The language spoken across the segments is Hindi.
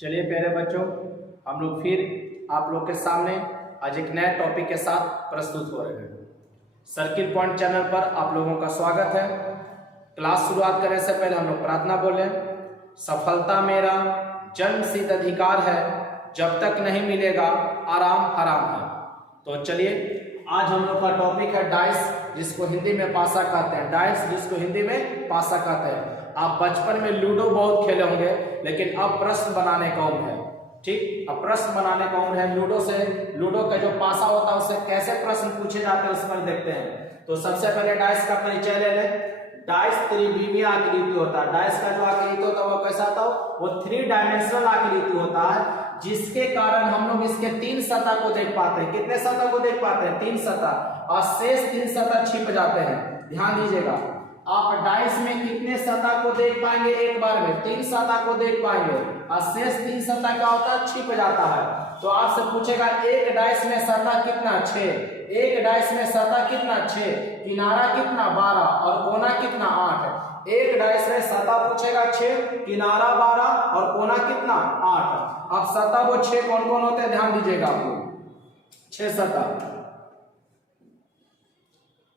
चलिए प्यारे बच्चों, हम लोग फिर आप लोग के सामने आज एक नए टॉपिक के साथ प्रस्तुत हो रहे हैं। सर्किल पॉइंट चैनल पर आप लोगों का स्वागत है। क्लास शुरुआत करने से पहले हम लोग प्रार्थना बोले। सफलता मेरा जन्मसिद्ध अधिकार है, जब तक नहीं मिलेगा आराम हराम है। तो चलिए, आज हम लोग का टॉपिक है डाइस, जिसको हिंदी में पासा कहते हैं। डाइस जिसको हिंदी में पासा कहते हैं। आप बचपन में लूडो बहुत खेले होंगे, लेकिन अब प्रश्न बनाने का उम्र है। ठीक, अब प्रश्न बनाने का उम्र है। लूडो का जो पासा होता है उससे कैसे प्रश्न पूछे जाते हैं उस पर देखते हैं। तो सबसे पहले डाइस का परिचय ले लें। डाइस त्रिविमीय आकृति होता है। डाइस का जो आकृति होता है वो कैसा होता है? वो 3 डायमेंशनल आकृति होता है, जिसके कारण हम लोग इसके 3 सतह को देख पाते हैं। कितने सतह को देख पाते हैं? 3 सतह, और शेष 3 सतह छिप जाते हैं। ध्यान दीजिएगा, आप डाइस में कितने सतह को देख पाएंगे? एक बार में 3 सतह को देख पाएंगे, और शेष 3 सतह क्या होता है? छिप जाता है। तो आपसे पूछेगा एक डाइस में सतह कितना? 6। एक डाइस में सतह कितना? 6। किनारा कितना? 12, और कोना कितना? 8। एक डाइस में सतह पूछेगा 6, किनारा 12 और कोना कितना? 8। अब सतह वो 6 कौन कौन होते हैं? ध्यान दीजिएगा, आपको 6 सतह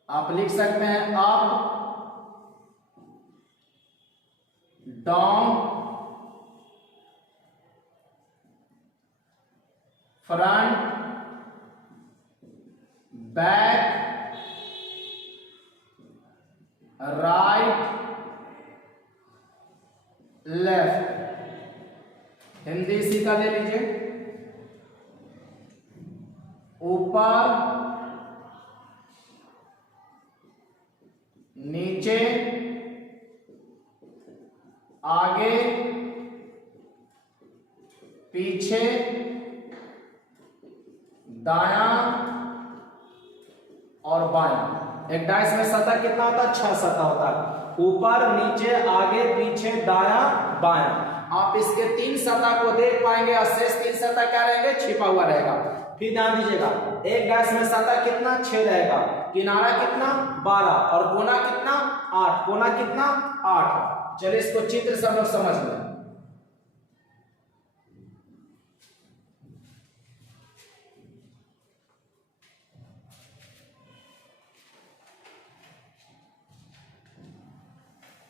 आप लिख सकते हैं। Up, down, front, back, right, left. Hindi सीधा ले लीजिए। ऊपर, नीचे, आगे, पीछे, दायां और बायां। एक डाइस में सतह कितना होता है? 6 सतह होता है। ऊपर, नीचे, आगे, पीछे, दायां, बायां। आप इसके 3 सतह को देख पाएंगे, और शेष 3 सतह क्या रहेंगे? छिपा हुआ रहेगा। फिर ध्यान दीजिएगा, एक डाइस में सतह कितना? 6 रहेगा। किनारा कितना? 12, और कोना कितना? 8। कोना कितना? 8। चलिए इसको चित्र से हम लोग समझ लें।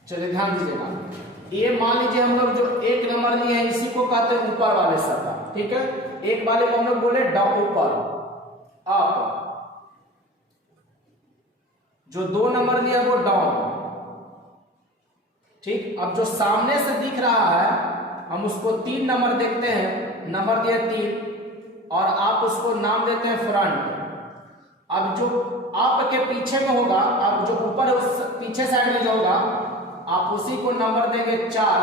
चलिए ध्यान दीजिएगा, ये मान लीजिए हम लोग जो 1 नंबर लिए हैं इसी को कहते हैं ऊपर वाले सतह। ठीक है, एक वाले को हम लोग बोले डाउन, ऊपर, अप। जो 2 नंबर लिया वो डाउन। ठीक, अब जो सामने से दिख रहा है हम उसको 3 नंबर देखते हैं। नंबर दिया 3, और आप उसको नाम देते हैं फ्रंट। अब जो आपके पीछे में होगा, अब जो ऊपर उस पीछे साइड में जो होगा, आप उसी को नंबर देंगे 4,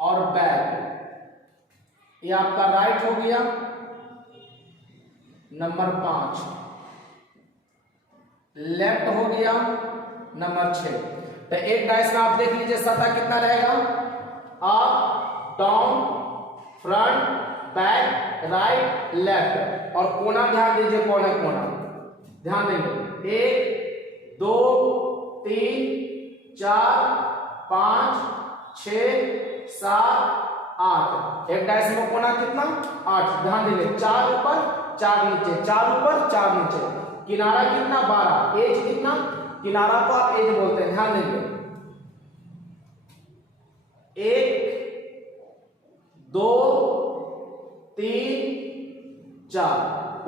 और बैक। ये आपका राइट हो गया। नंबर 5 लेफ्ट हो गया। नंबर 6। तो एक डाइस में आप देख लीजिए सतह कितना रहेगा? Up, down, front, back, right, left, और कोना ध्यान दीजिए, कोना ध्यान देंगे। 1 2 3 4 5 6 7 8। एक डाइस में कोना कितना? 8। ध्यान देंगे, 4 ऊपर 4 नीचे, 4 ऊपर 4 नीचे। किनारा कितना? 12। एज कितना? किनारा को आप एज बोलते हैं। ध्यान देंगे, 1 2 3 4।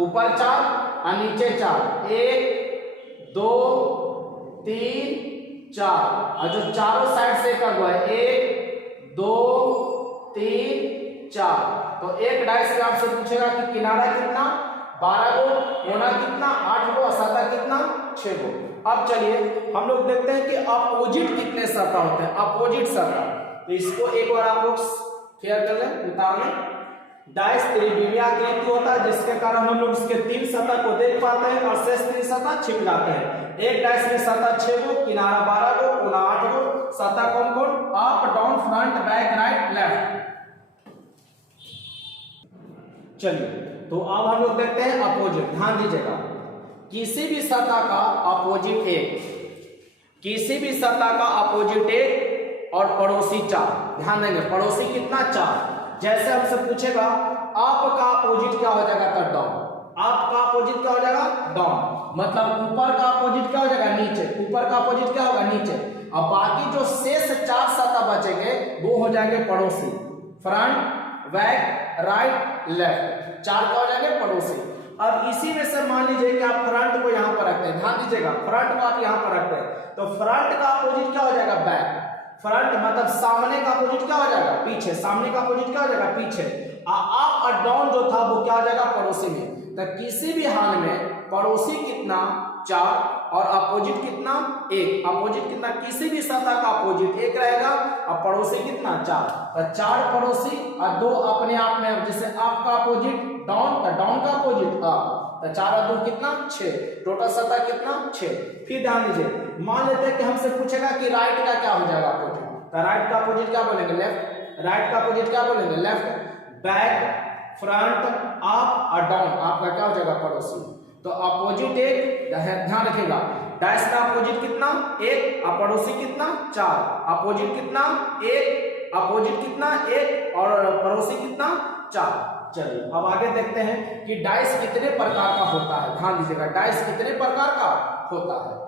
ऊपर 4 और नीचे 4। 1 2 3 4, और जो चारों साइड से का हुआ है 1 2 3 4। तो एक डाइस में आपसे पूछेगा कि किनारा कितना? 12 गो, कोना कितना? 8 गो, और सतह कितना? 6 गो। अब चलिए हम लोग देखते हैं कि अपोजिट कितने सतह होते हैं। अपोजिट सतह, तो इसको एक बार आप लोग क्लियर कर लें, उतार लें। डाइस त्रिविमीय आकृति होता है, जिसके कारण हम लोग इसके 3 सतह को देख पाते हैं, और शेष 3 सतह छिप जाते हैं। एक डाइस में सतह 6 गो, किनारा 12 गो, कोना 8 गो। सतह कौन कौन? Up, down, front, back, right, left. चलिए, तो अब हम लोग देखते हैं अपोजिट। ध्यान दीजिएगा, किसी भी सतह का अपोजिट 1, किसी भी सतह का अपोजिट 1 और पड़ोसी 4। ध्यान देंगे, पड़ोसी कितना? 4। जैसे हमसे पूछेगा अप का अपोजिट क्या हो जाएगा, तो डाउन। अप का अपोजिट क्या हो जाएगा, डाउन। मतलब ऊपर का अपोजिट क्या हो जाएगा, नीचे। ऊपर का अपोजिट क्या होगा, नीचे। अब बाकी जो शेष 4 सतह बचेंगे वो हो जाएंगे पड़ोसी। फ्रंट, बैक, राइट, लेफ्ट, 4 क्या हो जाएंगे, पड़ोसी। अब इसी में से मान लीजिए कि आप फ्रंट को यहां पर रखते हैं, ध्यान दीजिएगा, फ्रंट को आप यहां पर रखते हैं, तो फ्रंट का अपोजिट क्या हो जाएगा, बैक। फ्रंट मतलब सामने का अपोजिट क्या हो जाएगा, पीछे। सामने का अपोजिट क्या हो जाएगा, पीछे। अप और डाउन जो था वो क्या हो जाएगा, पड़ोसी में। तो किसी भी हाल में पड़ोसी कितना, 4, और अपोजिट कितना, 1। अपोजिट कितना, किसी भी सतह का अपोजिट 1 रहेगा और पड़ोसी कितना, 4। तो 4 पड़ोसी और 2 अपने आप में, जैसे अप का अपोजिट डाउन, तो डाउन का अपोजिट अप, तो 4 और 2 कितना, 6। टोटल सतह कितना, 6। फिर ध्यान दीजिए, मान लेते हैं कि हमसे पूछेगा कि राइट का क्या हो जाएगा अपोजिट, तो राइट का अपोजिट क्या बोलेंगे, लेफ्ट। राइट का अपोजिट क्या बोलेंगे, लेफ्ट। बैक, फ्रंट, अप और डाउन, आपका क्या हो जाएगा, पड़ोसी। तो अपोजिट 1, ध्यान रखिएगा, डैश का अपोजिट कितना, 1, और पड़ोसी कितना, 4। अपोजिट कितना, 1, अपोजिट कितना, 1, और पड़ोसी कितना, 4। चलिए अब आगे देखते हैं कि डाइस कितने प्रकार का होता है। ध्यान दीजिएगा, डाइस कितने प्रकार का होता है।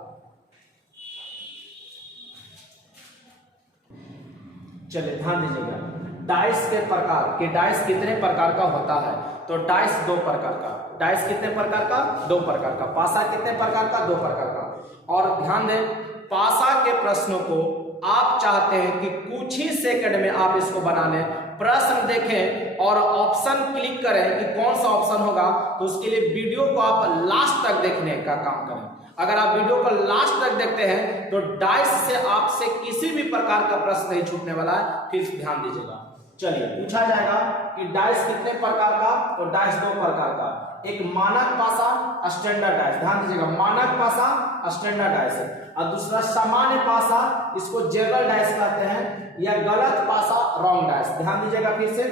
चलिए ध्यान दीजिएगा, डाइस के प्रकार, कि डाइस कितने प्रकार का होता है। तो डाइस 2 प्रकार का। डाइस कितने प्रकार का, 2 प्रकार का। पासा कितने प्रकार का, 2 प्रकार का। और ध्यान दें, पासा के प्रश्नों को आप चाहते हैं कि कुछ ही सेकंड में आप इसको बना लें, प्रश्न देखें और ऑप्शन क्लिक करें कि कौन सा ऑप्शन होगा, तो उसके लिए वीडियो को आप लास्ट तक देखने का काम करें। अगर आप वीडियो को लास्ट तक देखते हैं तो डाइस से आपसे किसी भी प्रकार का प्रश्न नहीं छूटने वाला है। फिर ध्यान दीजिएगा, चलिए पूछा जाएगा कि डाइस कितने प्रकार का, तो डाइस 2 प्रकार का। एक मानक पासा, स्टैंडर्ड डाइस। ध्यान दीजिएगा, मानक पासा, स्टैंडर्ड डाइस है। और दूसरा सामान्य पासा, इसको जनरल डाइस कहते हैं, या गलत पासा, रॉन्ग डाइस। ध्यान दीजिएगा फिर से,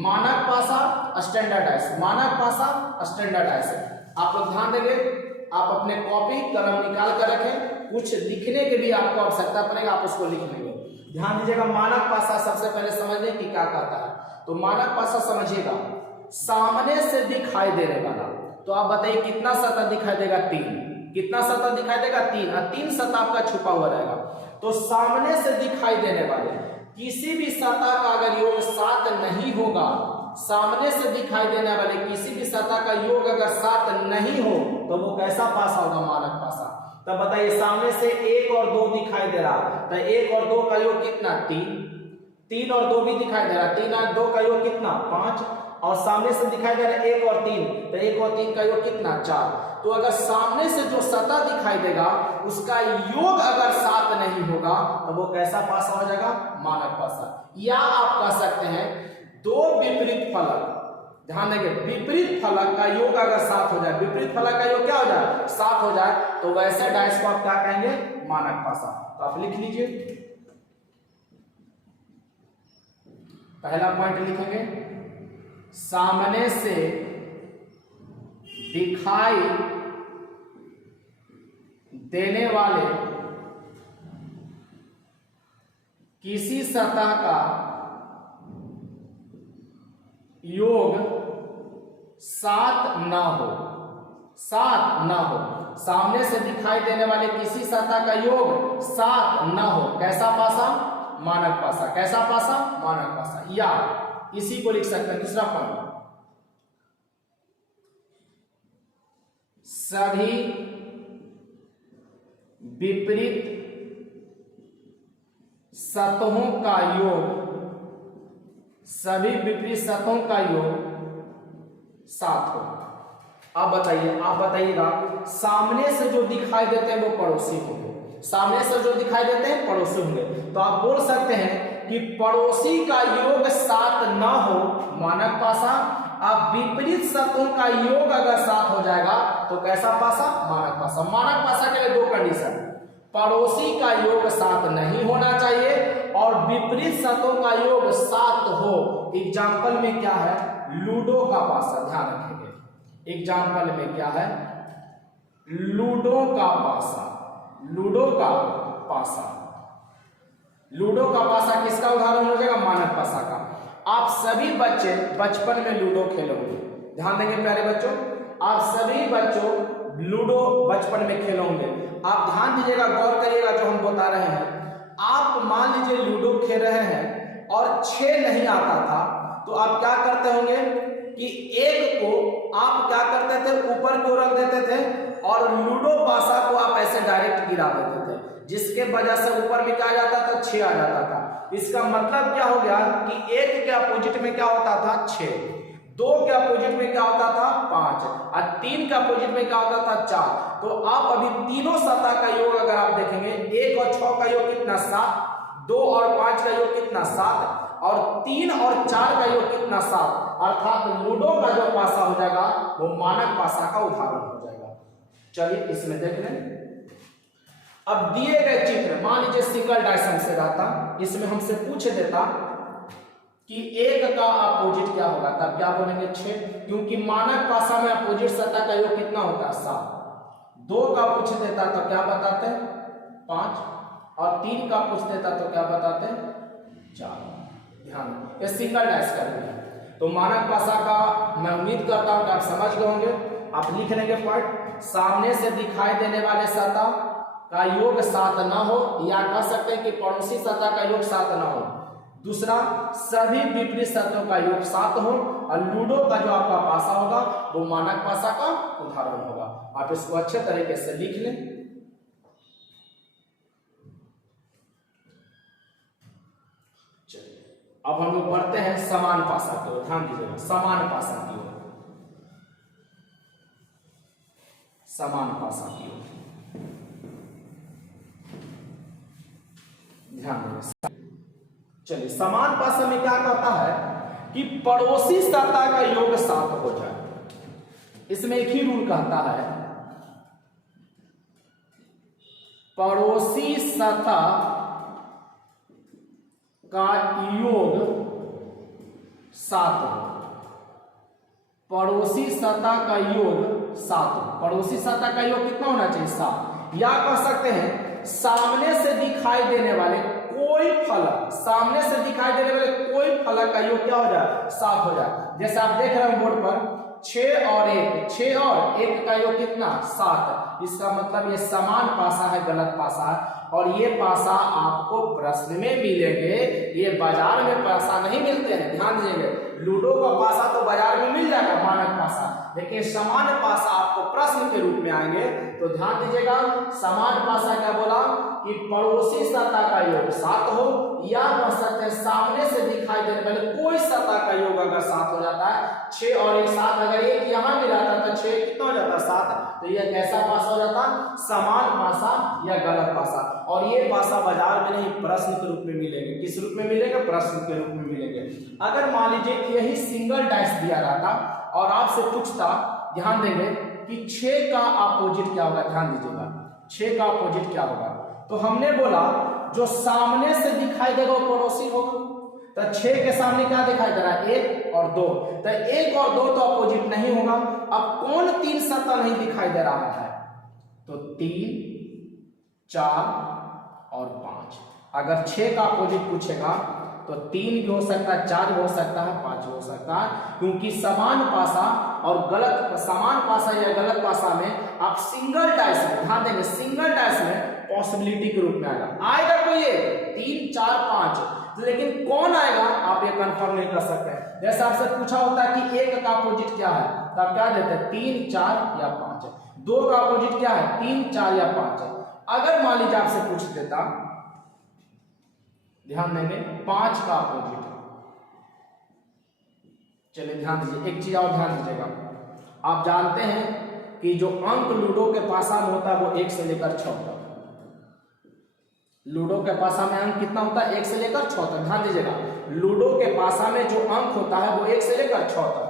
मानक पासा, स्टैंडर्ड डाइस। मानक पासा, स्टैंडर्ड डाइस है। आप लोग ध्यान देंगे, आप अपने कॉपी कलम निकाल कर रखें, कुछ लिखने के लिए आपको आवश्यकता पड़ेगा, आप उसको लिख लेंगे। ध्यान दीजिएगा, मानक पासा सबसे पहले समझने की क्या कहता है। तो मानक पासा समझिएगा, सामने से दिखाई देने वाला। तो आप बताइए कितना सतह दिखाई देगा, 3। कितना सतह दिखाई देगा, 3। और 3 सतह आपका छुपा हुआ रहेगा। तो सामने से दिखाई देने वाले किसी भी सतह का अगर योग 7 नहीं होगा, सामने से दिखाई देने वाले किसी भी सतह का योग अगर 7 नहीं हो, तो वो कैसा पासा होगा, मानक पासा। तब बताइए, सामने से 1 और 2 दिखाई दे रहा, तो 1 और 2 का योग कितना, 3। 3 और 2 भी दिखाई दे रहा, 3 और 2 का योग कितना, 5। और सामने से दिखाई दे रहा है 1 और 3, तो 1 और 3 का योग कितना, 4। तो अगर सामने से जो सतह दिखाई देगा उसका योग अगर 7 नहीं होगा, तो वो कैसा पासा हो जाएगा, मानक पासा। या आप कह सकते हैं 2 विपरीत फलक। ध्यान देंगे, विपरीत फलक का योग अगर 7 हो जाए, विपरीत फलक का योग क्या हो जाए, 7 हो जाए, तो वैसे डाइस को आप क्या कहेंगे, मानक पासा। तो आप लिख लीजिए, पहला पॉइंट लिखेंगे, सामने से दिखाई देने वाले किसी सतह का योग 7 ना हो, 7 ना हो। सामने से दिखाई देने वाले किसी सतह का योग 7 ना हो, कैसा पासा, मानक पासा। कैसा पासा, मानक पासा। या इसी को लिख सकते हैं, दूसरा पॉइंट, सभी विपरीत सतहों का योग, सभी विपरीत सतहों का योग 7 हो। अब बताइए, आप बताइएगा, सामने से जो दिखाई देते हैं वो पड़ोसी होंगे। सामने से जो दिखाई देते हैं पड़ोसी होंगे। तो आप बोल सकते हैं कि पड़ोसी का योग 7 ना हो, मानक पासा। अब विपरीत सतहों का योग अगर 7 हो जाएगा तो कैसा पासा, मानक पासा। मानक पासा के लिए 2 कंडीशन, पड़ोसी का योग 7 नहीं होना चाहिए और विपरीत सतहों का योग 7 हो। एग्जाम्पल में क्या है, लूडो का पासा। ध्यान रखेंगे, एग्जाम्पल में क्या है, लूडो का पासा। लूडो का पासा, लूडो का पासा किसका उदाहरण हो जाएगा, मानक पासा का। आप सभी बच्चे बचपन में लूडो खेले होंगे। ध्यान देंगे प्यारे बच्चों, आप सभी बच्चों लूडो बचपन में खेले होंगे। आप ध्यान दीजिएगा, गौर करिएगा जो हम बता रहे हैं। आप मान लीजिए लूडो खेल रहे हैं और 6 नहीं आता था, तो आप क्या करते होंगे कि एक को आप क्या करते थे, ऊपर की ओर रख देते थे और लूडो पासा को आप ऐसे डायरेक्ट गिरा देते थे, जिसके वजह से ऊपर में क्या आ जाता था, 6 आ जाता था। इसका मतलब क्या हो गया कि 1 के अपोजिट में क्या होता था, 6, 2 के अपोजिट में क्या होता था, 5 और 3 के अपोजिट में क्या होता था, 4। तो आप अभी तीनों सतह का योग अगर आप देखेंगे, 1 और 6 का योग कितना, 7, 2 और 5 का योग कितना, 7 और 3 और 4 का योग कितना, 7। अर्थात लूडो का जो पासा हो जाएगा वो मानक पासा का उदाहरण हो जाएगा। चलिए इसमें देख लें। अब दिए गए चित्र, मान लीजिए सिंगल डाइस हमसे रहता, इसमें हमसे पूछ देता कि 1 का अपोजिट क्या होगा, तब क्या बोलेंगे, 6, क्योंकि मानक पासा में अपोजिट सतह का योग कितना होता है, 7। 2 का पूछ देता तो क्या बताते, 5 और 3 का पूछ देता तो क्या बताते, 4। ध्यान, ये सिंगल डाइस कर दिया। तो मानक पासा का मैं उम्मीद करता हूं कि आप समझ गए होंगे। आप लिख लेंगे पॉइंट, सामने से दिखाई देने वाले सतह का योग 7 ना हो, या कह सकते हैं कि पड़ोसी सतह का योग 7 ना हो। दूसरा, सभी विपरीत सतहों का योग 7 हो और लूडो का जो आपका पासा होगा वो मानक पासा का उदाहरण होगा। आप इसको अच्छे तरीके से लिख लें। चलिए अब हम लोग बढ़ते हैं समान पासा की ओर। ध्यान दीजिएगा, समान पासा की ओर, समान पासा की ओर ध्यान देंगे। चलिए, समान पासा में क्या कहता है कि पड़ोसी सतह का योग 7 हो जाए। इसमें एक ही रूल कहता है, पड़ोसी सतह का योग 7 हो। पड़ोसी सतह का योग 7 हो। पड़ोसी सतह का योग कितना होना चाहिए, 7। या कह सकते हैं सामने से दिखाई देने वाले कोई फलक, सामने से दिखाई देने वाले कोई फलक का योग क्या हो जाए, 7 हो जाए। जैसे आप देख रहे हैं बोर्ड पर 6 और 1, 6 और 1 का योग कितना, 7। इसका मतलब ये समान पासा है, गलत पासा है। और ये पासा आपको प्रश्न में मिलेंगे, ये बाजार में पासा नहीं मिलते हैं। ध्यान दीजिएगा, लूडो का पासा तो बाजार में मिल जाएगा, मानक पासा, लेकिन समान पासा आपको प्रश्न के रूप में आएंगे। तो ध्यान दीजिएगा, समान पासा क्या बोला कि पड़ोसी सतह का योग 7 हो, या कह सकते हैं सामने से दिखाई देने वाले कोई सतह का योग अगर 7 हो जाता है, 6 और 1 7, अगर एक यहां मिला था तो 6 कितना हो जाता, 7। तो यह कैसा पासा हो जाता, समान पासा या गलत पासा। और ये पासा बाजार में नहीं, प्रश्न के रूप में मिलेंगे। किस रूप में मिलेंगे, प्रश्न के रूप में मिलेंगे। अगर मान लीजिए कि यही सिंगल डाइस दिया रहता और आपसे पूछता, ध्यान देंगे कि 6 का अपोजिट क्या होगा। ध्यान दीजिएगा, 6 का अपोजिट क्या होगा। तो हमने बोला जो सामने से दिखाई देगा वो पड़ोसी होगा। तो 6 के सामने क्या दिखाई दे रहा है, 1 और 2। तो 1 और 2 तो अपोजिट नहीं होगा। अब कौन 3 सतह नहीं दिखाई दे रहा है, तो 3, 4 और 5। अगर 6 का अपोजिट पूछेगा तो 3 भी हो सकता है, 4 भी हो सकता है, 5 भी हो सकता है, क्योंकि समान पासा और गलत, समान पासा या गलत पासा में आप सिंगल डाइस में, ध्यान देंगे सिंगल डाइस में पॉसिबिलिटी के रूप में आएगा कोई 3, 4, 5, लेकिन कौन आएगा आप ये कंफर्म नहीं कर सकते। जैसे आपसे पूछा होता है कि 1 का अपोजिट क्या है, तब क्या देते हैं, 3, 4 या 5। 2 का अपोजिट क्या है, 3, 4 या 5। अगर मान लीजिए आपसे पूछ देता, ध्यान देंगे 5 का अपोजिट, चलिए ध्यान दीजिए, एक चीज और ध्यान दीजिएगा। आप जानते हैं कि जो अंक लूडो के पासा में होता है वो 1 से लेकर 6 तक। लूडो के पासा में अंक कितना होता है, 1 से लेकर 6 तक। ध्यान दीजिएगा, लूडो के पासा में जो अंक होता है वो 1 से लेकर 6 तक।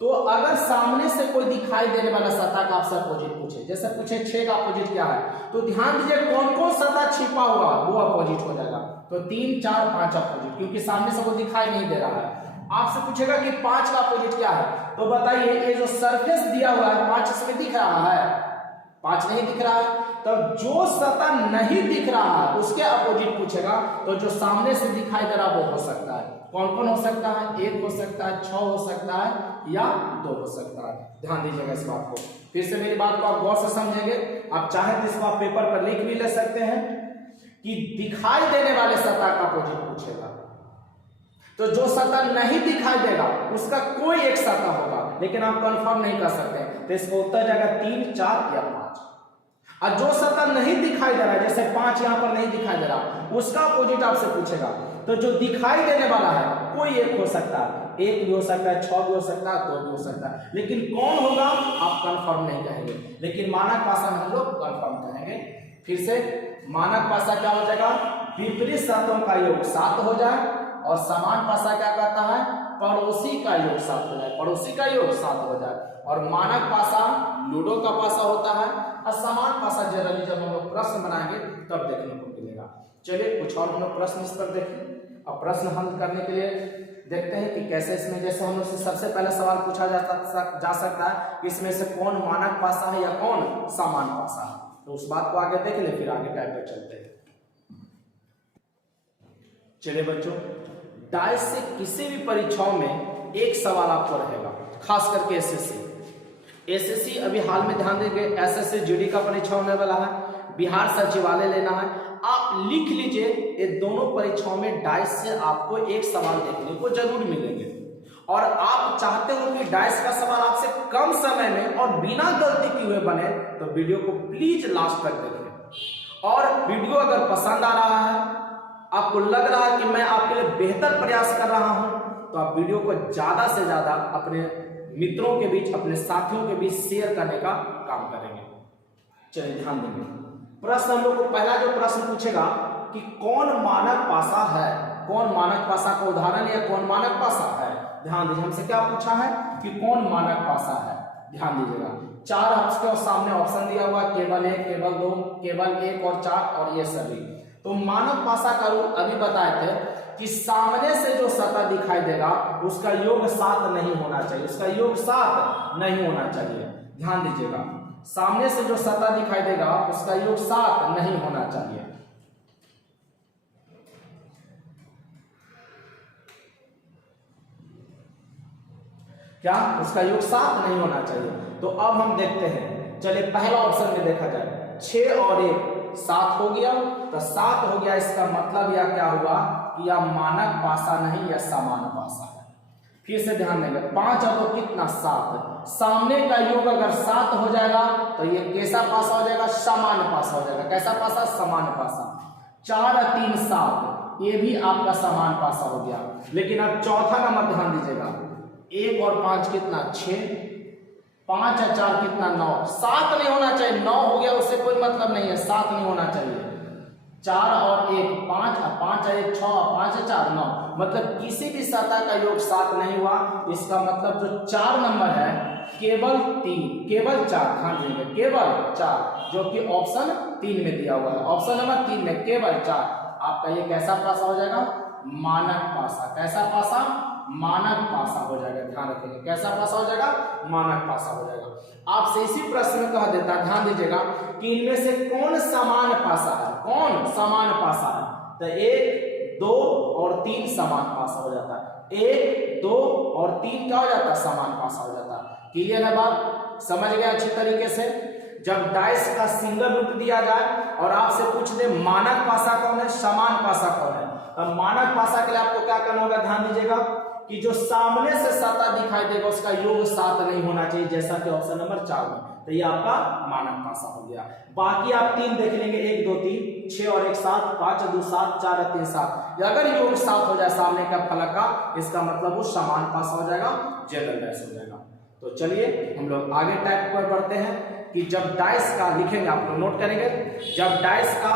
तो अगर सामने से कोई दिखाई देने वाला सतह का आपसे अपोजिट पूछे, जैसे पूछे 6 का अपोजिट क्या है, तो ध्यान दीजिए कौन कौन सतह छिपा हुआ वो अपोजिट हो जाएगा। तो 3, 4, 5 अपोजिट, क्योंकि सामने से वो दिखाई नहीं दे रहा है। आपसे पूछेगा कि 5 का अपोजिट क्या है, तो बताइए ये जो सरफेस दिया हुआ है 5 इसमें दिख रहा है, 5 नहीं दिख रहा है। तब जो सतह नहीं दिख रहा है उसके अपोजिट पूछेगा, तो जो सामने से दिखाई दे रहा वो हो सकता है। कौन कौन हो सकता है? 1 हो सकता है, 6 हो सकता है या 2 हो सकता है। ध्यान दीजिएगा इस बात को। फिर से मेरी बात को आप गौर से समझेंगे। आप चाहे तो इसको आप पेपर पर लिख भी ले सकते हैं कि दिखाई देने वाले सतह का अपोजिट पूछेगा, तो जो सतह नहीं दिखाई देगा उसका कोई एक सतह होगा, लेकिन आप कंफर्म नहीं कर सकते, तो इसका उत्तर जाएगा 3, 4 या 5। और जो सतह नहीं दिखाई दे रहा है, जैसे 5 यहां पर नहीं दिखाई दे रहा, उसका अपोजिट आपसे पूछेगा, तो जो दिखाई देने वाला है कोई एक हो सकता है, 1 भी हो सकता है, 6 भी हो सकता है, 2 भी हो सकता है, लेकिन कौन होगा आप कंफर्म नहीं कहेंगे, लेकिन मानक पासा में हम लोग कंफर्म कहेंगे। फिर से मानक पासा क्या हो जाएगा? विपरीत सतहों का योग 7 हो जाए, और समान पासा क्या कहता है? पड़ोसी का योग 7 हो जाए, पड़ोसी का योग 7 हो जाए। और मानक पासा लूडो का पासा होता है, और समान पासा जनरली जब हम लोग प्रश्न बनाएंगे तब देखने को मिलेगा। चलिए कुछ और हम लोग प्रश्न इस पर देखें। अब प्रश्न हल करने के लिए देखते हैं कि कैसे इसमें, जैसे हम लोग से सबसे पहले सवाल पूछा जा सकता है कि इसमें से कौन मानक पासा है या कौन समान पासा है, तो उस बात को आगे देख ले, फिर आगे टाइप पर चलते हैं। चलिए बच्चों, डाइस से किसी भी परीक्षाओं में एक सवाल आपको रहेगा, खास करके एसएससी अभी हाल में ध्यान देंगे, एसएससी जीडी का परीक्षा होने वाला है, बिहार सचिवालय लेना है। आप लिख लीजिए, ये दोनों परीक्षाओं में डाइस से आपको एक सवाल देखने को जरूर मिलेंगे, और आप चाहते हो कि डाइस का सवाल आपसे कम समय में और बिना गलती किए हुए बने, तो वीडियो को प्लीज लास्ट तक देखें। और वीडियो अगर पसंद आ रहा है, आपको लग रहा है कि मैं आपके लिए बेहतर प्रयास कर रहा हूं, तो आप वीडियो को ज्यादा से ज्यादा अपने मित्रों के बीच, अपने साथियों के बीच शेयर करने का काम करेंगे। चलिए ध्यान देंगे। प्रश्न हम लोग को पहला जो प्रश्न पूछेगा कि कौन मानक पासा है, कौन मानक पासा का उदाहरण या कौन मानक पासा है। ध्यान दीजिए, हमसे क्या पूछा है कि कौन मानक पासा है। ध्यान दीजिएगा, 4 आपके सामने ऑप्शन दिया हुआ, केवल 1, केवल 2, केवल 1 और 4 और ये सभी। तो मानक पासा का रूल अभी बताए थे कि सामने से जो सतह दिखाई देगा उसका योग 7 नहीं होना चाहिए, उसका योग 7 नहीं होना चाहिए। ध्यान दीजिएगा, सामने से जो सतह दिखाई देगा उसका योग 7 नहीं होना चाहिए। क्या? उसका योग 7 नहीं होना चाहिए। तो अब हम देखते हैं, चलिए पहला ऑप्शन में देखा जाए, 6 और 1 7 हो गया, तो 7 हो गया, इसका मतलब यह क्या हुआ कि यह मानक पासा नहीं, यह समान पासा है। फिर से ध्यान देंगे, 5 और 2 कितना? 7। सामने का योग अगर 7 हो जाएगा तो ये कैसा पासा हो जाएगा? समान पासा हो जाएगा। कैसा पासा? समान पासा। 4 और 3 7, ये भी आपका समान पासा हो गया। लेकिन अब चौथा नंबर ध्यान दीजिएगा, 1 और 5 कितना? 6, 5 और 4 कितना? 9। 7 नहीं होना चाहिए, 9 हो गया, उससे कोई मतलब नहीं है, 7 नहीं होना चाहिए। 4 और 1 5, 5 और 1 6, 5 और 4 9, मतलब किसी भी सतह का योग 7 नहीं हुआ। इसका मतलब जो 4 नंबर है, केवल 3, केवल 4, ध्यान देंगे, केवल 4, जो कि ऑप्शन 3 में दिया हुआ है। ऑप्शन नंबर 3 में केवल 4, आपका ये कैसा पासा हो जाएगा? मानक पासा। कैसा पासा? मानक पासा हो जाएगा। ध्यान रखेंगे, कैसा पासा हो जाएगा? मानक पासा हो जाएगा। आपसे इसी प्रश्न में कहा देता है, ध्यान दीजिएगा, कि इनमें से कौन समान पासा है, कौन समान पासा है। तो 1 2 और 3 समान पासा हो जाता है। 1 2 और 3 क्या हो जाता है? समान पासा हो जाता है। क्लियर है बात? समझ गए अच्छी तरीके से? जब डाइस का सिंगल रूप दिया जाए और आपसे पूछ दे मानक पासा कौन है, समान पासा कौन है, तो मानक पासा के लिए आपको क्या करना होगा? ध्यान दीजिएगा कि जो सामने से सतह दिखाई देगा उसका योग 7 नहीं होना चाहिए, जैसा कि ऑप्शन नंबर 4 में। तो ये आपका मानक पासा हो गया। बाकी आप 3 देख लेंगे, 1 2 3, 6 और 1 7, 5 और 2 7, 4 और 3 7। अगर योग 7 हो जाए सामने का फलक का, इसका मतलब वो समान पासा हो जाएगा, जनरल डाइस हो जाएगा। तो चलिए हम लोग आगे टाइप पर बढ़ते हैं कि जब डाइस का लिखेंगे, आप लोग नोट करेंगे, जब डाइस का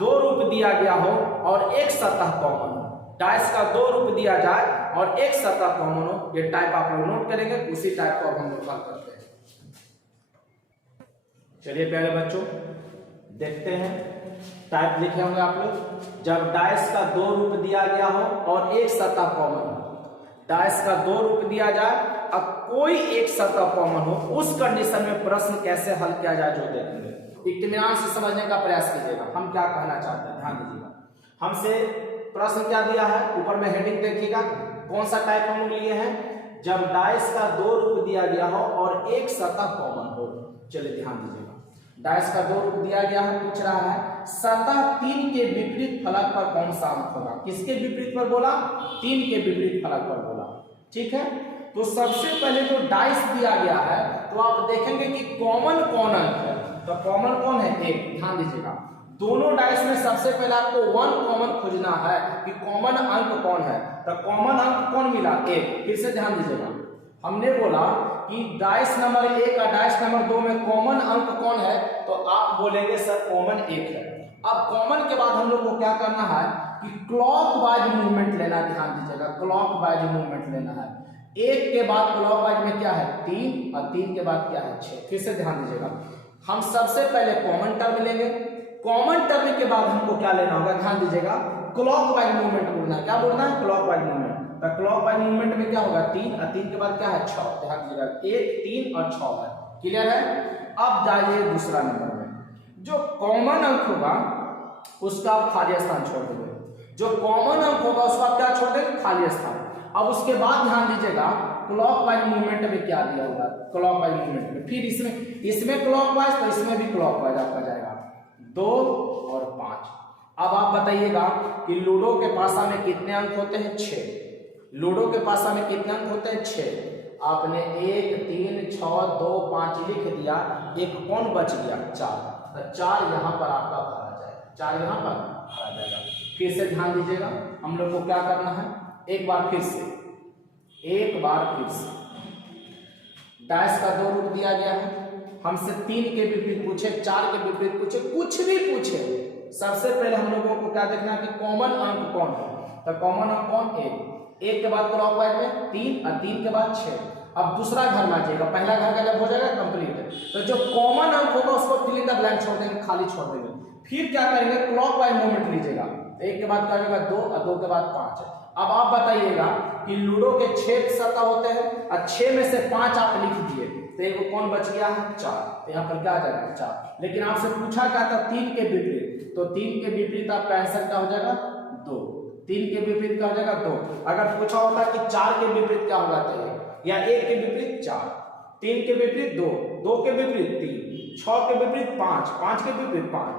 2 रूप दिया गया हो और एक सतह कॉमन हो, डाइस का 2 रूप दिया जाए और एक सतह कॉमन हो, ये टाइप आप लोग नोट करेंगे। उसी टाइप को हम लोग हल करते हैं। चलिए प्यारे बच्चों देखते हैं, टाइप लिखे होंगे आप लोग। जब डाइस का 2 रूप दिया गया हो और एक सतह कॉमन हो, डाइस का 2 रूप दिया जाए, अब कोई एक सतह कॉमन हो, उस कंडीशन में प्रश्न कैसे हल किया जाए जो देखेंगे। इत्मीनान से समझने का प्रयास कीजिएगा हम क्या कहना चाहते हैं। ध्यान दीजिएगा, हमसे प्रश्न क्या दिया है, ऊपर में हेडिंग देखिएगा, कौन सा टाइप हम लोग लिए हैं, जब डाइस का 2 रूप दिया गया हो और एक सतह कॉमन हो। चलिए ध्यान दीजिएगा, डाइस का 2 रूप दिया गया है, पूछ रहा है सतह 3 के विपरीत फलक पर कौन सा अंक होगा। किसके विपरीत पर बोला, 3 के विपरीत फलक पर बोला। ठीक है, तो सबसे पहले जो डाइस दिया गया है तो आप देखेंगे कि कॉमन कौन अंक है, तो कॉमन कौन है, 1। ध्यान दीजिएगा, दोनों डाइस में सबसे पहले आपको 1 कॉमन खोजना है कि कॉमन अंक कौन है, तो कॉमन अंक कौन मिला, 1। फिर से ध्यान दीजिएगा, हमने बोला कि डाइस नंबर 1 और डाइस नंबर 2 में कॉमन अंक कौन है, तो आप बोलेंगे सर कॉमन 1 है। अब कॉमन के बाद हम लोग को क्या करना है कि क्लॉकवाइज मूवमेंट लेना, ध्यान दीजिएगा, क्लॉकवाइज मूवमेंट लेना है। 1 के बाद क्लॉकवाइज में क्या है, 3, और 3 के बाद क्या है, 6। फिर से ध्यान दीजिएगा, हम सबसे पहले कॉमन टर्म लेंगे, कॉमन टर्म के बाद हमको क्या लेना होगा, ध्यान दीजिएगा, क्लॉकवाइज मूवमेंट बोलना है। क्या बोलना है, क्लॉकवाइज मूवमेंट। तो क्लॉकवाइज मूवमेंट में क्या होगा, 3, और 3 के बाद क्या है, 6। ध्यान दीजिएगा, 1, 3 और 6 है। क्लियर है। अब जाइए दूसरा नंबर में, जो कॉमन अंक होगा उसका आप खाली स्थान छोड़ देंगे, जो कॉमन अंक होगा उसका क्या छोड़ देंगे, खाली स्थान। अब उसके बाद ध्यान दीजिएगा, क्लॉकवाइज मूवमेंट में क्या दिया होगा, क्लॉकवाइज मूवमेंट में फिर इसमें क्लॉकवाइज, तो इसमें भी क्लॉकवाइज आपका जाएगा 2 और 5। अब आप बताइएगा कि लूडो के पासा में कितने अंक होते हैं, 6। लूडो के पासा में कितने अंक होते हैं, 6। आपने 1, 3, 6, 2, 5 लिख दिया, एक कौन बच गया, 4। तो 4 यहाँ पर आपका भरा जाएगा, 4 यहाँ पर भरा जाएगा। फिर से ध्यान दीजिएगा, हम लोग को क्या करना है, एक बार फिर से डाइस का 2 रूप दिया गया है, हमसे 3 के विपरीत पूछे, 4 के विपरीत पूछे, कुछ भी पूछे, सबसे पहले हम लोगों को क्या देखना है कि कॉमन अंक कौन है। तो कॉमन अंक कौन, 1 के बाद क्लॉकवाइज में 3 और 3 के बाद 6। अब दूसरा घर में आ जाएगा, पहला घर का जब हो जाएगा कंप्लीट, तो जो कॉमन अंक होगा उसको फिल इन द ब्लैंक छोड़ देंगे, खाली छोड़ देंगे। फिर क्या करेंगे, क्लॉकवाइज मूवमेंट लीजिएगा, 1 के बाद क्या होगा, 2 और 2 के बाद 5। अब आप बताइएगा कि लूडो के 6 सतह होते हैं और 6 में से 5 आप लिख दिए, तो एक कौन बच गया है, 4। तो यहाँ पर क्या आ जाएगा, 4। लेकिन आपसे पूछा क्या था, 3 के विपरीत, तो 3 के विपरीत आपका आंसर क्या हो जाएगा, 2। 3 के विपरीत क्या हो जाएगा, 2। अगर पूछा होता कि 4 के विपरीत क्या होगा, तो या 1 के विपरीत 4, 3 के विपरीत 2, 2 के विपरीत 3, 6 के विपरीत 5, 5 के विपरीत 5,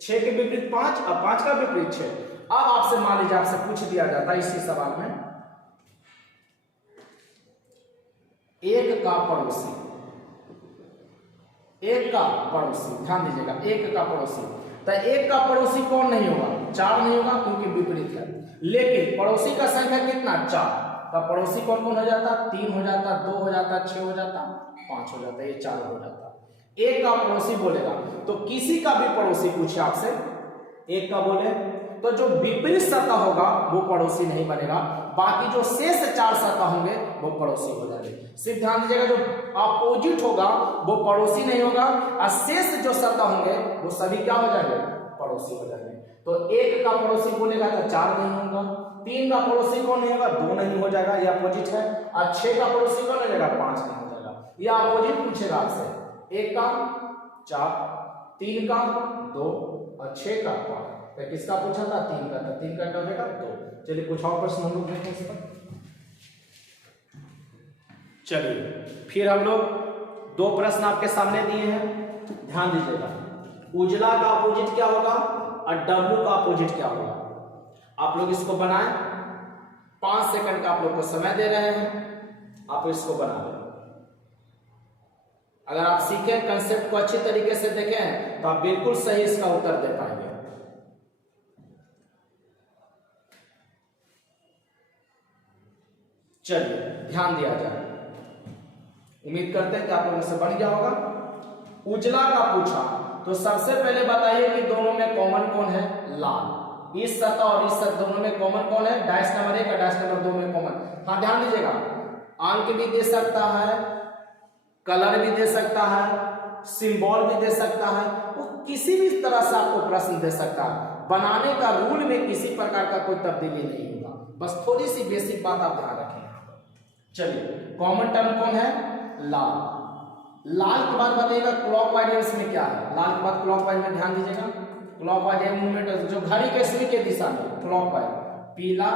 6 के विपरीत 5 और 5 का विपरीत 6। अब आपसे मान लीजिए, आपसे पूछ दिया जाता है इसी सवाल में, 1 का पड़ोसी, 1 का पड़ोसी, ध्यान दीजिएगा, 1 का पड़ोसी, तो 1 का पड़ोसी कौन नहीं होगा, 4 नहीं होगा क्योंकि विपरीत है। लेकिन पड़ोसी का संख्या कितना, 4, तो पड़ोसी कौन कौन हो जाता, 3 हो जाता, 2 हो जाता, 6 हो जाता, 5 हो जाता, ये 4 हो जाता। 1 का पड़ोसी बोलेगा, तो किसी का भी पड़ोसी पूछे आपसे, 1 का बोले तो जो विपरीत सतह होगा वो पड़ोसी नहीं बनेगा, बाकी जो शेष 4 सतह होंगे वो पड़ोसी हो जाएंगे। सिर्फ ध्यान दीजिएगा, जो अपोजिट होगा वो पड़ोसी नहीं होगा, और शेष जो सतह होंगे वो सभी क्या हो जाएंगे, पड़ोसी हो जाएंगे। तो 1 का पड़ोसी बोलेगा तो 4 नहीं होगा, 3 का पड़ोसी कौन नहीं होगा, 2 नहीं हो जाएगा, ये अपोजिट है, और 6 का पड़ोसी कौन हो जाएगा, 5 नहीं हो जाएगा। ये अपोजिट पूछेगा आपसे, 1 का 4, 3 का 2 और 6 का 5। तो किसका पूछा था, 3 का, तो 3 का क्या हो जाएगा, 2। चलिए कुछ और प्रश्न हम लोग देखें इस पर। चलिए फिर हम लोग 2 प्रश्न आपके सामने दिए हैं, ध्यान दीजिएगा। उजला का अपोजिट क्या होगा और डब्लू का अपोजिट क्या होगा, आप लोग इसको बनाएं। 5 सेकंड का आप लोग को समय दे रहे हैं, आप इसको बना लें। अगर आप सीखें, कंसेप्ट को अच्छी तरीके से देखें, तो आप बिल्कुल सही इसका उत्तर दे पाएंगे। चलिए ध्यान दिया जाए, उम्मीद करते हैं कि आप लोगों से बन गया होगा। उजला का पूछा, तो सबसे पहले बताइए कि दोनों में कॉमन कौन है, लाल। इस सतह और इस सतह दोनों में कॉमन कौन है, डाइस नंबर 1 और डाइस नंबर 2 में कॉमन। हाँ ध्यान दीजिएगा, अंक भी दे सकता है, कलर भी दे सकता है, सिंबल भी दे सकता है, वो किसी भी तरह से आपको प्रश्न दे सकता है। बनाने का रूल में किसी प्रकार का कोई तब्दीली नहीं होगा, बस थोड़ी सी बेसिक बात आप ध्यान रखें। चलिए कॉमन टर्म कौन है, लाल। लाल के बाद बताइएगा क्लॉकवाइज में क्या है, लाल के बाद क्लॉकवाइज में ध्यान दीजिएगा, क्लॉकवाइज मूवमेंट जो घड़ी के सुई के दिशा में क्लॉकवाइज, पीला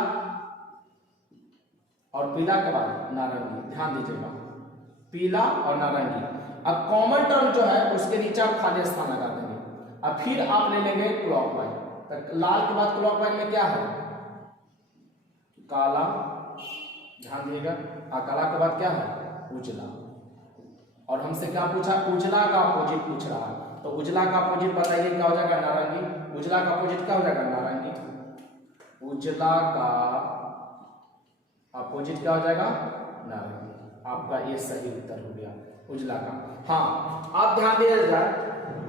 और पीला के बाद नारंगी, ध्यान दीजिएगा पीला और नारंगी। अब कॉमन टर्म जो है उसके नीचे आप खाली स्थान लगा देंगे। अब फिर आप ले लेंगे क्लॉकवाइज, तो लाल के बाद क्लॉकवाइज में क्या है काला, ध्यान दीजिएगा, और काला के बाद क्या है उजला। और हमसे क्या पूछा, उजला का अपोजिट पूछ रहा है, तो उजला का अपोजिट बताइए क्या हो जाएगा नारंगी। उजला का अपोजिट क्या हो जाएगा नारंगी, उजला का अपोजिट क्या हो जाएगा नारंगी। आपका ये सही उत्तर हो गया उजला का। हाँ आप ध्यान दीजिएगा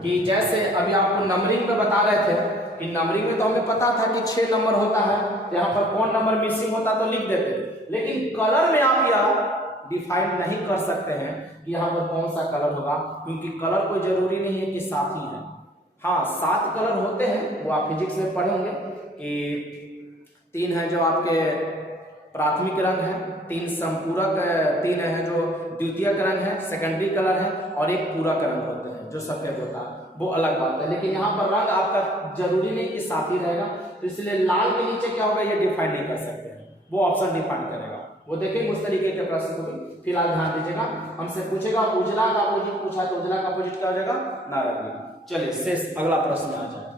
कि जैसे अभी आपको नंबरिंग में बता रहे थे कि नंबरिंग में तो हमें पता था कि 6 नंबर होता है, यहाँ पर कौन नंबर मिसिंग होता तो लिख देते, लेकिन कलर में आप यह डिफाइन नहीं कर सकते हैं कि यहाँ पर कौन सा कलर होगा, क्योंकि कलर कोई जरूरी नहीं है कि 7 ही है। हाँ 7 कलर होते हैं, वो आप फिजिक्स में पढ़े होंगे कि 3 है जो आपके प्राथमिक रंग है, 3 संपूरक, 3 है जो द्वितीयक रंग है, सेकेंडरी कलर है, और 1 पूरक रंग होते हैं जो सफेद होता है, वो अलग बात है। लेकिन यहाँ पर रंग आपका जरूरी नहीं कि 7 ही रहेगा, तो इसलिए लाल के नीचे क्या होगा ये डिफाइन नहीं कर सकते हैं, वो ऑप्शन डिफाइन करेगा। वो देखेंगे उस तरीके के प्रश्न को भी। फिलहाल ध्यान दीजिएगा, हमसे पूछेगा उजला का अपोजिट पूछा, तो उजला का अपोजिट क्या हो जाएगा नारंगी। चलिए शेष अगला प्रश्न आ जाए।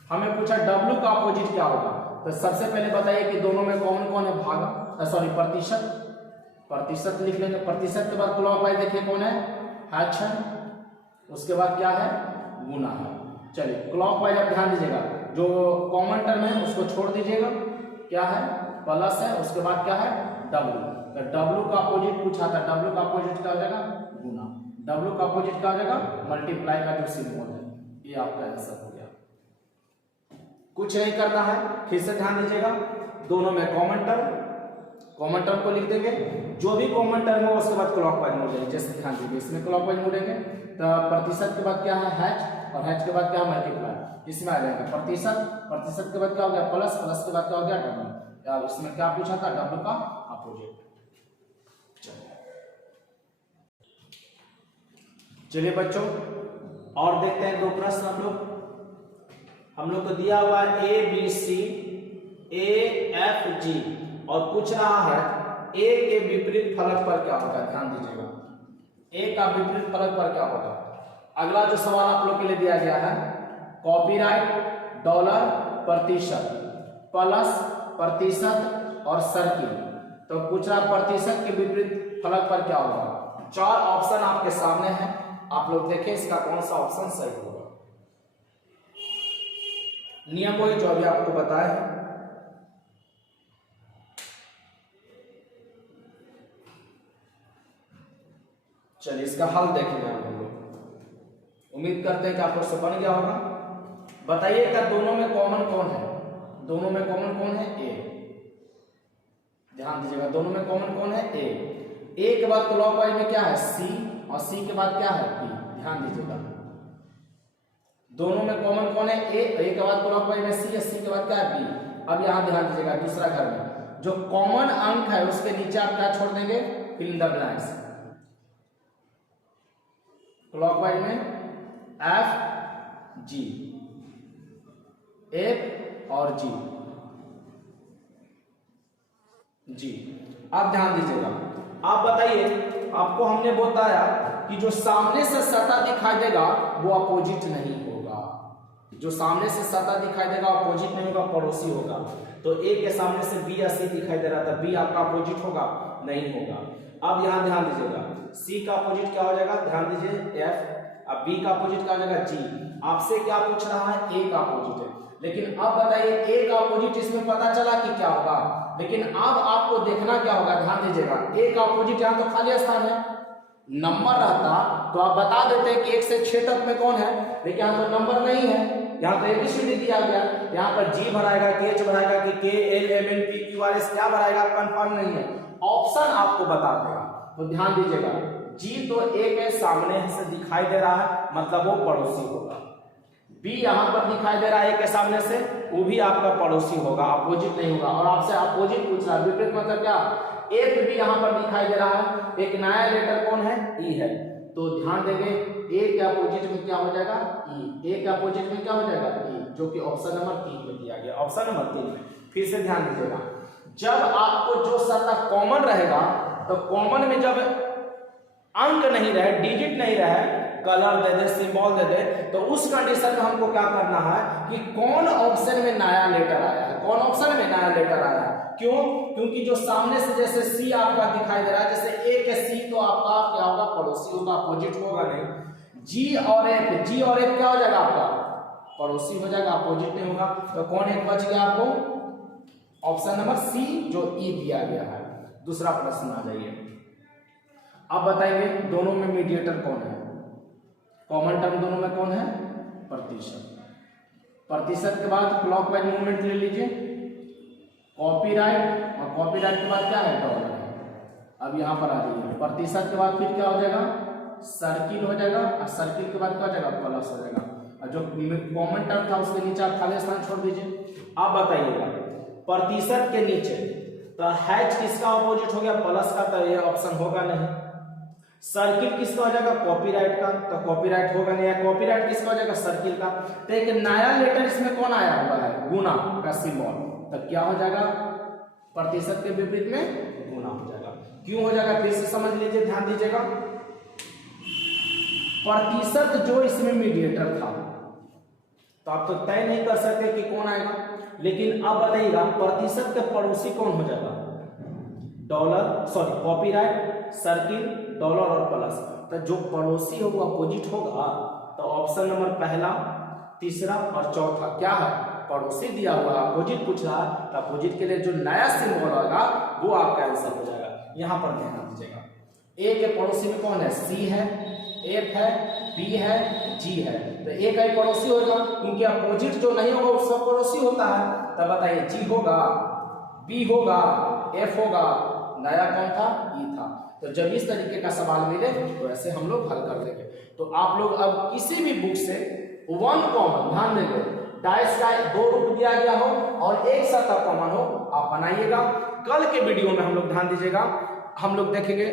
हमें पूछा डब्ल्यू का अपोजिट क्या होगा, तो सबसे पहले बताइए कि दोनों में कौन कौन है भागा, सॉरी प्रतिशत, प्रतिशत लिख लेंगे। प्रतिशत के बाद क्लॉकवाइज देखिए कौन है है, उसके बाद क्या है गुना है। चलिए क्लॉकवाइज आप ध्यान दीजिएगा, जो कॉमन टर्म है उसको छोड़ दीजिएगा, क्या है प्लस है, उसके बाद क्या है डब्ल्यू। तो डब्ल्यू का अपोजिट पूछा था, डब्ल्यू का अपोजिट क्या हो जाएगा गुना, डब्ल्यू का अपोजिट क्या हो जाएगा मल्टीप्लाई का जो सिंबल है, ये आपका आंसर हो गया। कुछ नहीं करना है, फिर से ध्यान दीजिएगा, दोनों में कॉमन टर्म को लिख देंगे, जो भी कॉमन टर्म हो उसके बाद क्लॉकवाइज मुड़ेंगे। जैसे ध्यान दीजिए इसमें क्लॉकवाइज मुड़ेंगे, तो प्रतिशत के बाद क्या है हैच, और हैच के बाद क्या है मल्टीप्लाई, इसमें आ जाएगा प्रतिशत, प्रतिशत के बाद क्या हो गया प्लस, प्लस के बाद क्या हो गया डब्ल्यू। अब इसमें क्या पूछा था डब्ल्यू का अपोजिट। चलिए बच्चों और देखते हैं 2 प्रश्न हम लोग को दिया हुआ है A B C A F G, और पूछ रहा है ए के विपरीत फलक पर क्या होगा। ध्यान दीजिएगा ए का विपरीत फलक पर क्या होगा। अगला जो सवाल आप लोग के लिए दिया गया है कॉपीराइट, डॉलर, प्रतिशत, प्लस, प्रतिशत और सर्किल। तो पूछ रहा प्रतिशत के विपरीत फलक पर क्या होगा। 4 ऑप्शन आपके सामने हैं, आप लोग देखें इसका कौन सा ऑप्शन सही होगा। नियम वही जो अभी आपको बताया है। चलिए इसका हल देखेंगे हम लोग। उम्मीद करते हैं कि आपको सब बन गया होगा। बताइए क्या दोनों में कॉमन कौन है, दोनों में कॉमन कौन है ए। ध्यान दीजिएगा दोनों में कॉमन कौन है ए के बाद क्लॉकवाइज में क्या है सी, और सी के बाद क्या है बी। ध्यान दीजिएगा दोनों में कॉमन कौन है ए के बाद क्लॉकवाइज में सी, सी के बाद क्या है बी। अब यहां ध्यान दीजिएगा दूसरा घर में जो कॉमन अंक है उसके नीचे आप क्या छोड़ देंगे fill in the blanks. Clockwise में एफ जी, एफ और जी जी। आप ध्यान दीजिएगा, आप बताइए आपको हमने बताया कि जो सामने से सतह दिखाई देगा वो अपोजिट नहीं होगा, जो सामने से सतह दिखाई देगा अपोजिट नहीं होगा, पड़ोसी होगा। तो ए के सामने से बी या सी दिखाई दे रहा था, बी आपका अपोजिट होगा नहीं होगा। अब यहां ध्यान दीजिएगा सी का अपोजिट क्या हो जाएगा, ध्यान दीजिए एफ, अब बी का अपोजिट क्या हो जाएगा जी। आपसे क्या पूछ रहा है ए का अपोजिट है, लेकिन अब बताइए ए का अपोजिट इसमें पता चला कि क्या होगा, लेकिन अब आपको देखना क्या होगा। ध्यान दीजिएगा ए का अपोजिट यहां तो खाली स्थान है, नंबर रहता तो आप बता देते कि 1 से 6 तक में कौन है, लेकिन यहाँ तो नंबर नहीं है, यहाँ तो एबीसीडी दिया गया। यहाँ पर जी भराएगा कि एच भराएगा कि K L M N P Q R S क्या भराएगा कंफर्म नहीं है, ऑप्शन आपको बता देगा। तो ध्यान दीजिएगा जी तो ए के सामने से दिखाई दे रहा है मतलब वो पड़ोसी होगा, बी यहाँ पर दिखाई दे रहा है ए के सामने से वो भी आपका पड़ोसी होगा, अपोजिट नहीं होगा। और आपसे अपोजिट पूछ रहा है, विपरीत मतलब क्या, एफ भी यहाँ पर दिखाई दे रहा है, एक नया लेटर कौन है ई है, तो ध्यान देंगे ए के अपोजिट में क्या हो जाएगा ई, ए के अपोजिट में क्या हो जाएगा ई, जो कि ऑप्शन नंबर 3 में दिया गया। ऑप्शन नंबर 3 में फिर से ध्यान दीजिएगा, जब आपको जो सतह कॉमन रहेगा तो कॉमन में जब अंक नहीं रहे, डिजिट नहीं रहे, कलर दे दे, सिंबल दे दे, तो उस कंडीशन में हमको क्या करना है कि कौन ऑप्शन में नया लेटर आया है, कौन ऑप्शन में नया लेटर आया है। क्यों? क्योंकि जो सामने से जैसे सी आपका दिखाई दे रहा है, जैसे ए के सी तो आपका क्या होगा पड़ोसी होगा, अपोजिट होगा नहीं। जी और एफ, जी और एफ क्या हो जाएगा आपका पड़ोसी हो जाएगा, अपोजिट नहीं होगा। तो कौन एक बच गया आपको ऑप्शन नंबर सी जो ई दिया गया है। दूसरा प्रश्न आ जाइए, अब बताइए दोनों में मीडिएटर कौन है, कॉमन टर्म दोनों में कौन है प्रतिशत। प्रतिशत के बाद क्लॉकवाइज मूवमेंट ले लीजिए, कॉपीराइट, और कॉपीराइट के बाद क्या है डॉलर है। अब यहां पर आ जाइए, प्रतिशत के बाद फिर क्या हो जाएगा सर्किल हो जाएगा, और सर्किल के बाद क्या हो जाएगा प्लस हो जाएगा, और जो कॉमन टर्म था उसके नीचे आप खाली स्थान छोड़ दीजिए। अब बताइएगा प्रतिशत के नीचे तो हैच किसका अपोजिट हो गया प्लस का, तो ये ऑप्शन होगा नहीं। सर्किल किसका हो जाएगा कॉपीराइट का, तो कॉपीराइट होगा नहीं। कॉपीराइट किसका हो जाएगा सर्किल का। तो एक नया लेटर इसमें कौन आया हुआ है गुना का सिंबल, तब क्या हो जाएगा प्रतिशत के विपरीत में गुना हो जाएगा। क्यों हो जाएगा फिर से समझ लीजिए, ध्यान दीजिएगा। प्रतिशत जो इसमें मीडिएटर था तो आप तो तय नहीं कर सकते कि कौन आएगा, लेकिन अब बताइएगा प्रतिशत के पड़ोसी कौन हो जाएगा dollar, sorry copyright, circle, dollar और प्लस। तो जो पड़ोसी हो वो अपोजिट होगा, तो ऑप्शन नंबर पहला, तीसरा और चौथा क्या है पड़ोसी दिया हुआ, अपोजिट पूछ रहा है, तो अपोजिट के लिए जो नया सिंबल होगा वो आपका आंसर हो जाएगा। यहां पर ध्यान दीजिएगा, ए के पड़ोसी में कौन है सी है, एफ है, बी है, जी है, तो ए का ही पड़ोसी होगा, क्योंकि अपोजिट जो नहीं होगा वो सब पड़ोसी होता है। तब बताइए जी होगा, बी होगा, एफ होगा, नया कौन था ई था। तो जब इस तरीके का सवाल मिले तो ऐसे हम लोग हल कर लेंगे। तो आप लोग अब किसी भी बुक से वन कॉमन, ध्यान देंगे डाइस का 2 रूप दिया गया हो और एक सतह कॉमन हो, आप बनाइएगा। कल के वीडियो में हम लोग ध्यान दीजिएगा, हम लोग देखेंगे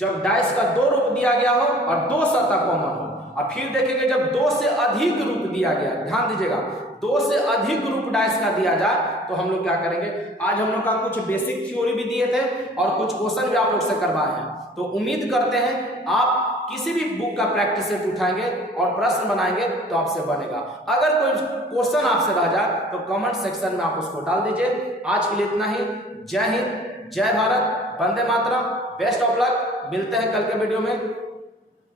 जब डाइस का 2 रूप दिया गया हो और 2 सतह कॉमन हो, और फिर देखेंगे जब 2 से अधिक रूप दिया गया, ध्यान दीजिएगा 2 से अधिक रूप डाइस का दिया जाए तो हम लोग क्या करेंगे। आज हम लोग का कुछ बेसिक थ्योरी भी दिए थे और कुछ क्वेश्चन भी आप लोग से करवाए हैं, तो उम्मीद करते हैं आप किसी भी बुक का प्रैक्टिस सेट उठाएंगे और प्रश्न बनाएंगे तो आपसे बनेगा। अगर कोई क्वेश्चन आपसे रह जाए तो कमेंट सेक्शन में आप उसको डाल दीजिए। आज के लिए इतना ही। जय हिंद, जय Bharat, Vande Mataram, best of luck. मिलते हैं कल के वीडियो में।